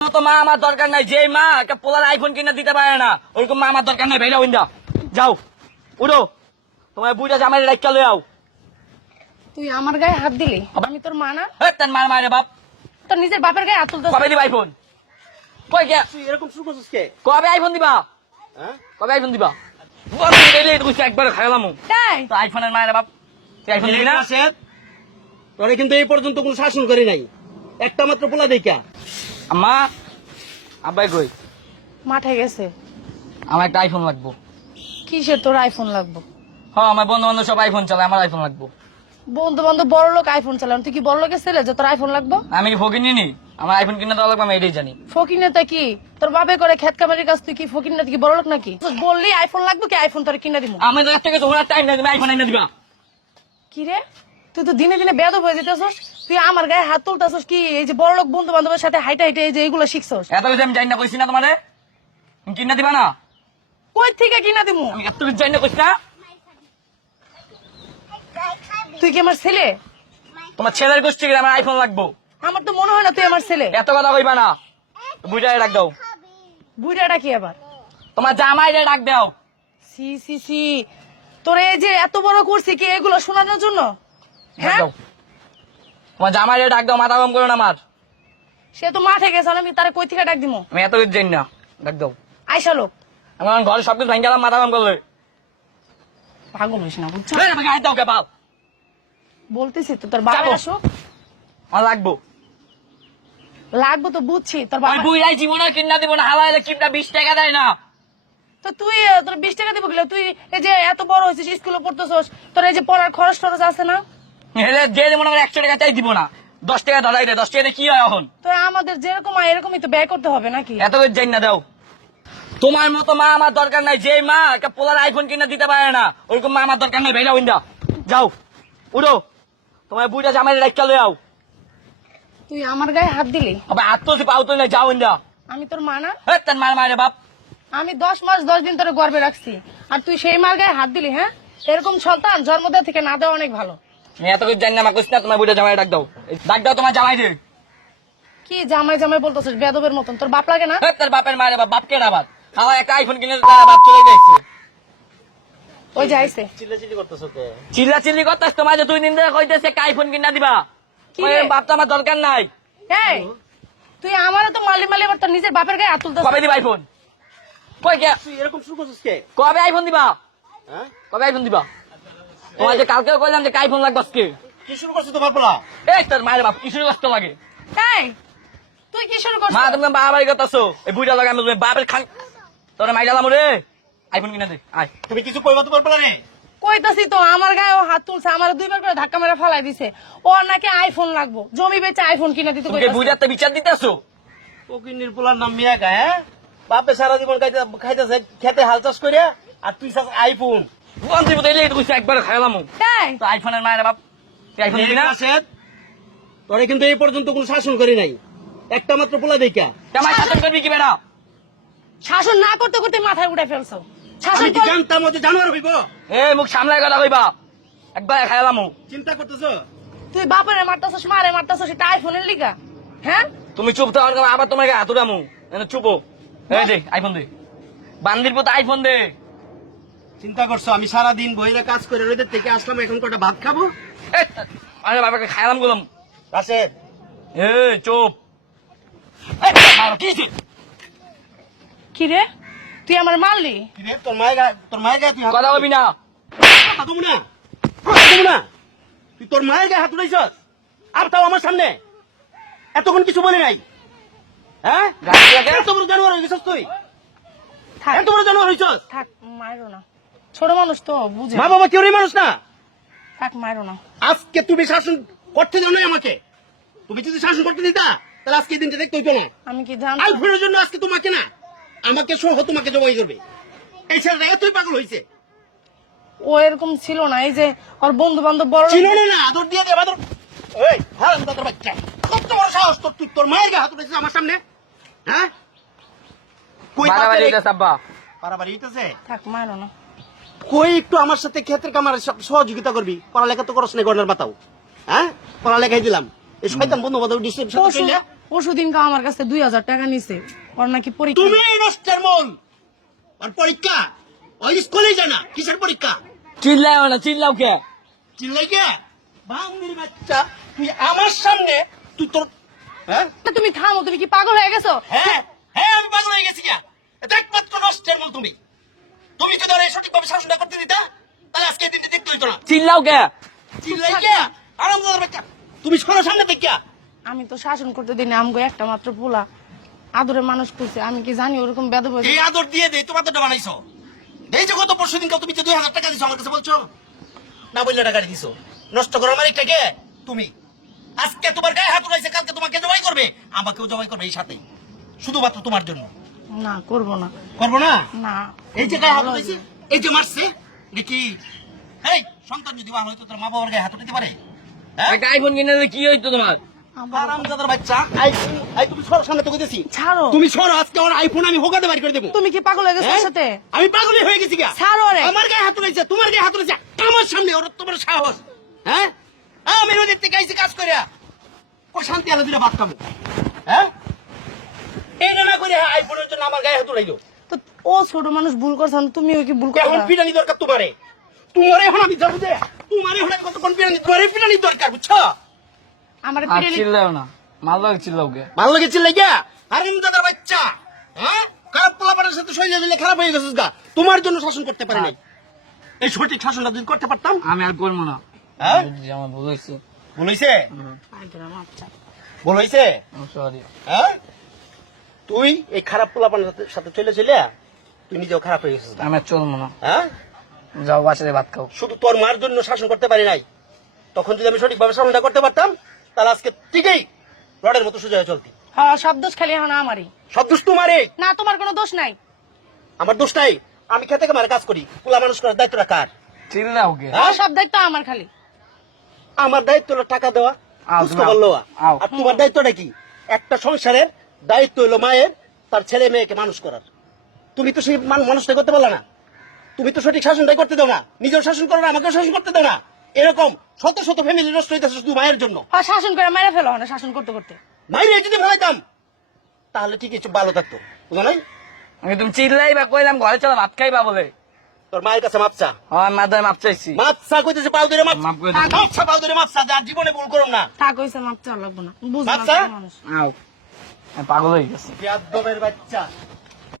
তো মা আমার দরকার নাই, যে মা একটা পোলার আইফোন কিনে দিতে পারে না ওরকম মা আমার দরকার নাই। ভাইরা উইন্দা যাও, উঠো, তোমার বুইটা জামাই রাখা লই আও। তুই আমার গায়ে হাত দিলি, আমি তোর মা না? তার মার মারে বাপ, তোর নিজের বাপের গায়ে হাত তুলতে কবে দিবা আইফোন? কই কে তুই এরকম শুরু করছিস কে? কবে আইফোন দিবা? হ্যাঁ কবে আইফোন দিবা? বন্ধ দিলে তুই একবার খাইলাম তাই তো আইফোনের মায়ের বাপ, তুই আইফোন দিবি না? রাশেদ, তোরে কিন্তু এই পর্যন্ত কোনো শাসন করি নাই, একটা মাত্র পোলা দেখা। আম্মা, আব্বাই কই? মাঠে গেছে। আমার একটা আইফোন লাগবো। কিসের তোর আইফোন লাগবে? হ্যাঁ, আমার বন্ধু বান্ধব সব আইফোন চালায়, আমার আইফোন লাগবো। বন্ধু বান্ধব বড় লোক আইফোন চালান, তুই কি বড় লোকের ছেলে যে তোর আইফোন লাগবে? আমি কি ফকির নিনি? আমার আইফোন কিনে দেওয়া লাগবে, আমি এটাই জানি। ফকির নেতা কি তোর বাপে করে খেত কামারির কাজ, তুই কি ফকির নেতা কি বড় লোক নাকি? বললি আইফোন লাগবে, কি আইফোন তোর কিনে দিব? আমি তো থেকে তোমার টাইম নাই, তুমি আইফোন এনে দিবা। কি রে, তুই তো দিনে দিনে বেয়াদব হয়ে যেতেছস। তুই আমার গায়ে হাত তুলতেছস কি? এই যে বড় লোক বন্ধু বান্ধবের সাথে হাইটা হাইটে এই যে এইগুলো শিখছস? এত কিছু আমি জানি না, কইছি না তোমারে তুমি কিনে দিবা না? কই থেকে কিনা দিমু? আমি এত কিছু জানি না, কইছি না? তুই কি আমার ছেলে? তোমার ছেলের গোষ্ঠী গেলে আমার আইফোন লাগবো। আমার তো মনে হয় না তুই আমার ছেলে। এত কথা কইবা না, বুঝাই রাখ দাও। বুড়াটা কি আবার? তোমার জামাইরে ডাক দাও। সি সি সি, তোর এই যে এত বড় করছি কি এগুলো শোনানোর জন্য? ডাক হ্যাঁ, দাও, তোমার জামাইরে ডাক দাও, মাথা গরম করো না আমার। সে তো মাঠে গেছে, আমি তারে কই থেকে ডাক দিমু? আমি এত কিছু জানি না, ডাক দাও। আইসা লোক আমার ঘরে সবকিছু ভেঙে গেলাম, মাথা গরম করলে। পাগল হইস না, বুঝছো? এই, আমাকে হাত দাও কে পাও? বলতেছি তো তোর বাবা যাবো। আসো, আমার লাগবো। লাগবো তো বুঝছি তোর ওই বাবা। বুইরাই জীবনে কিনা দিব না, হালাইলে কিপটা 20 টাকা দেয় না। তো তুই তোর 20 টাকা দিব গেলে, তুই এই যে এত বড় হয়েছিস, স্কুলে পড়তেছস, তোর এই যে পড়ার খরচ টরচ আছে না? হেলে যে মনে করে 100 টাকা চাই দিব না, 10 টাকা ধরাই দে। 10 টাকা দিয়ে কি হয় এখন? তো আমাদের যেরকম হয় এরকমই তো ব্যয় করতে হবে নাকি? এত কিছু জানি না, দাও। তোমার মতো মা আমার দরকার নাই, যে মা একটা পোলার আইফোন কিনে দিতে পারে না ওরকম মা আমার দরকার নাই। ভাইরা উইন্দা যাও, উঠো, তোমার বুইটা জামাই রাখা লই আও। তুই আমার গায়ে হাত দিলি, আবার হাত তো পাও তো না, যাও উইন্দা। আমি তোর মা না? তার মার মারে বাপ, আমি 10 মাস 10 দিন তোর গর্বে রাখছি, আর তুই সেই মার গায়ে হাত দিলি? হ্যাঁ, এরকম সন্তান জন্ম দেওয়া থেকে না দেওয়া অনেক ভালো। আমি এত কিছু জানি না, মা কইছ না তোমার বুইটা জামাই ডাক দাও। ডাক দাও তোমার জামাই রে। কি জামাই জামাই বলতেছিস বেয়াদবের মতন? তোর বাপ লাগে না? তার বাপের মারে বাপ, বাপকে না বাপ। আমার একটা আইফোন কিনে দিতে বাপ চলে যাইছে। ওই যাইছে চিল্লাচিল্লি করতেছো কে? চিল্লা চিল্লি করতেছ, তোমার যে 2 দিন ধরে কইতেছে একটা আইফোন কিনা দিবা। কি রে? বাপ তো আমার দরকার নাই। এই, তুই আমারও তো মালি মালি আবার তোর নিজের বাপের গায়ে হাত তুলতেছিস। কবে দিবা আইফোন? কই কে তুই এরকম শুরু করছিস কে? কবে আইফোন দিবা? হ্যাঁ, কবে আইফোন দিবা? তোমার যে কালকে কইলাম যে আইফোন লাগবে আজকে। কি শুরু করছিস তোমার পোলা? এই তোর মায়ের বাপ কি শুরু কষ্ট লাগে? এই, তুই কি শুরু করছিস? মা তুমি বাড়াবাড়ি করতেছো, এই বুইটা লাগে আমি তুমি বাপের খান তোর মাইলাম রে। আইফোন কিনা দে আয়। তুমি কিছু কইবা তোমার পোলা রে? কইতাছি তো, আমার গায়েও হাত তুলছে, আমার 2বার করে ধাক্কা মেরে ফালাই দিছে। ওর নাকি আইফোন লাগবো, জমি বেচে আইফোন কিনে দিতে তুমি কইতাছে। বুইটাতে বিচার দিতেছো? ফকিন্নির পোলার নাম মিয়া গায়, হ্যাঁ? বাপে সারা জীবন খাইতেছে খেতে হাল চাষ করিয়া, আর তুই চাস আইফোন। বন্ধু বলে তুই একবার খাইলাম তাই তো আইফোনের মায়ের বাপ, তুই আইফোন দিবি না? রাশেদ, তোরে কিন্তু এই পর্যন্ত কোনো শাসন করি নাই, একটা মাত্র পোলা দেখা। জামাই শাসন করবি কি বেড়া? শাসন না করতে করতে মাথায় উঠে ফেলছো। শাসন আমি কি কর- জানতাম ওদের জানোয়ার হইব? এই মুখ সামলাই কথা কইবা, একবার খাইলাম। চিন্তা করতেছো? তুই বাপরে মারতাছস, মারে মারতাছস, এটা আইফোনের লিগা? হ্যাঁ, তুমি চুপ থাকার কারণে আবার তোমাকে হাতুরামু। চুপো, এই দে আইফোন দে, বান্দির পুতো আইফোন দে। চিন্তা করছো আমি সারাদিন বহিরে কাজ করে রোদের থেকে আসলাম, এখন কটা ভাত খাবো? আরে বাবাকে খাইলাম গেলাম। রাশেদ, এই চুপ। কি হইছে? কি রে, তুই আমার মারলি? কি রে, তোর মায়ের গায়ে তুই হাত কথা কবি না। কথা কমু না, কথা কমু না। তুই তোর মায়ের গায়ে হাত উঠাইছস, আর তাও আমার সামনে। এতক্ষণ কিছু বলি নাই, হ্যাঁ? গাড়ি লাগে? এত বড় জানোয়ার হয়ে গেছস তুই, থাক এত বড় জানোয়ার হইছস। থাক, মারো না, ছোট মানুষ তো বুঝে। মা বাবা কেউই মানুষ না। থাক, মারো না। আজকে তুমি শাসন করতে দাও নাই আমাকে। তুমি যদি শাসন করতে দিতা তাহলে আজকে এই দিনটা দেখতে হইতো না। আমি কি জানতাম? আইফোনের জন্য আজকে তোমাকে না, আমাকে সহ তোমাকে জবাই করবে। এই ছেলেটা এতই পাগল হয়েছে। ও এরকম ছিল না, এই যে ওর বন্ধু বান্ধব বড় লোক- চিনো না, আদর দিয়ে দে আদর। এই হারামজাদার বাচ্চা, কত বড় সাহস তোর, তুই তোর মায়ের গায়ে হাত উঠেছিস আমার সামনে, হ্যাঁ? কই বাড়াবাড়ি বাপের হইতাছে আব্বা। বাড়াবাড়ি হইতাছে? থাক, মারো না। কই একটু আমার সাথে ক্ষেতের কামারে সহযোগিতা করবি, পড়ালেখা তো করস না, গর্ণের বাতাও, হ্যাঁ? পড়ালেখাই দিলাম, এই শয়তান বন্ধু বান্ধব ডিস্টার্ব সাথে পশু- কইলে পরশুদিনকে আমার কাছে 2000 টাকা নিছে ওর নাকি পরীক্ষা। তুমি নষ্টের মূল। আর পরীক্ষা ওই স্কুলে জানা কিসের পরীক্ষা? চিল্লাও না, চিল্লাও কে? চিল্লাই কে? বাঙালির বাচ্চা তুই আমার সামনে তুই তোর হ্যাঁ তুমি থামো, তুমি কি পাগল হয়ে গেছো? হ্যাঁ হ্যাঁ আমি পাগল হয়ে গেছি গা। এটা একমাত্র নষ্টের মূল তুমি। তুমি যদি ওরা সঠিকভাবে শাসনটা করতে দিতা তাহলে আজকে এই দিনটা দেখতে হইতো না। চিল্লাও কে? চিল্লাই কে? আরামদাদার বাচ্চা তুমি সরো সামনে থেকে। আমি তো শাসন করতে দিই না, আমগো একটা মাত্র পোলা আদরে মানুষ করছে, আমি কি জানি ওরকম বেদব হয়ে এই আদর দিয়ে দে তোমার তো বানাইছো। এই যে গত পরশু দিন তুমি যে 2000 টাকা দিছো আমার কাছে বলছো না, বললে টাকা দিছো নষ্ট করার মালিকটা কে? তুমি। আজকে তোমার গায়ে হাত উঠাইছে, কালকে তোমাকে জবাই করবে, আমাকেও জবাই করবে এই সাথেই, শুধুমাত্র তোমার জন্য। না করবো না। করবো না? না এই যে গায়ে হাত উঠাইছে, এই যে মারছে দেখি। এই সন্তান যদি ভালো হইতো তোর মা বাবার গায়ে হাত উঠাতে পারে? হ্যাঁ? একটা আইফোন কিনে দিলে কি হইতো তোমার? হারামজাদার বাচ্চা, আই তুমি সর সামনে তোকে দিছি। ছাড়ো। তুমি সর, আজকে আমার আইফোন আমি হোগাতে বাড়ি করে দেবো। তুমি কি পাগল হয়ে গেছো ওর হ্যাঁ? সাথে? আমি পাগলই হয়ে গেছি গা। ছাড়ো রে। আমার গায়ে হাত উঠাইছে, তোমার গায়ে হাত উঠাইছে আমার সামনে, ওর তোমার সাহস? হ্যাঁ আমি ওদের থেকে আইছি কাজ করিয়া, ও শান্তি আলো দিলে ভাত খাবো। হ্যাঁ এটা না করে আইফোনের জন্য আমার গায়ে হাত উঠাইলো। তো ও ছোট মানুষ ভুল করছে, তুমি ওই কি ভুল এখন করছো? পিটানি দরকার তোমারে, তোমারে এখন আমি যাবো যে তোমারে এখন আমি কতক্ষণ পিটানি, তোমারে পিটানি দরকার বুঝছো? আমার আর পিড়ে চিল্লাও না, মাল লাগে চিল্লাও কে? ভালো লেগেছিল গিয়া হারামজাদার বাচ্চা। হ্যাঁ খারাপ পোলাপানের সাথে শরীরে দিলে খারাপ হয়ে গেছিস গা। তোমার জন্য শাসন করতে পারি নাই, এই সঠিক শাসনটা যদি করতে পারতাম। আমি আর করবো না। হ্যাঁ বুঝছি, আমার ভুল হয়েছে। ভুল হইছে, আচ্ছা ভুল হইছে। সরি। হ্যাঁ তুই এই খারাপ পোলাপানের সাথে চলে চলে তুই নিজেও খারাপ হয়ে গেছিস গা। আমি আর চলবো না। হ্যাঁ যাও বাসায় ভাত খাও। শুধু তোর মার জন্য শাসন করতে পারি নাই, তখন যদি আমি সঠিকভাবে শাসনটা করতে পারতাম তাহলে আজকে ঠিকই রডের মতো সোজা হয়ে চলতি। হ্যাঁ, সব দোষ খালি এখন আমারই। সব দোষ তোমারই। না, তোমার কোনো দোষ নাই। আমার দোষ নাই, আমি খেতে কামারে কাজ করি, পোলা মানুষ করার দায়িত্বটা কার? চিল্লাও কে? হ্যাঁ? সব দায়িত্ব আমার খালি। আমার দায়িত্ব হলো টাকা দেওয়া, আও, খোঁজ তুমি খবর আও। লওয়া। আও। আর তোমার দায়িত্বটা কি? একটা সংসারের দায়িত্ব হলো মায়ের তার ছেলে মেয়েকে মানুষ করার। তুমি তো সেই মানুষটা করতে পারলা না, তুমি তো সঠিক শাসনটাই করতে দাও না, নিজেও শাসন করো না, আমাকেও শাসন করতে দাও না। এরকম শত শত ফ্যামিলি নষ্ট হইতেছে শুধু মায়ের জন্য। হ্যাঁ, শাসন করে মেরে ফেলো না, শাসন করতে করতে। মায়ের যদি ফেলাইতাম তাহলে ঠিকই চুপ ভালো থাকতো, বুঝো নাই? আমি তুমি চিল্লাই বা কইলাম ঘরে চলো ভাত খাইবা বলে। তোর মায়ের কাছে মাপচা, হ্যাঁ মাদার মাপ চাইছি। মাপচা কইতেছে পাও ধরে মাপ, মাপ করে দাও। মাপচা পাও ধরে মাপচা, যার জীবনে ভুল করুম না। থাক হইছে, মাপ চাওয়া লাগবো না, বুঝলাম বাচ্চা? মানুষ। আও, আমি পাগল হয়ে গেছি। বেয়াদবের বাচ্চা।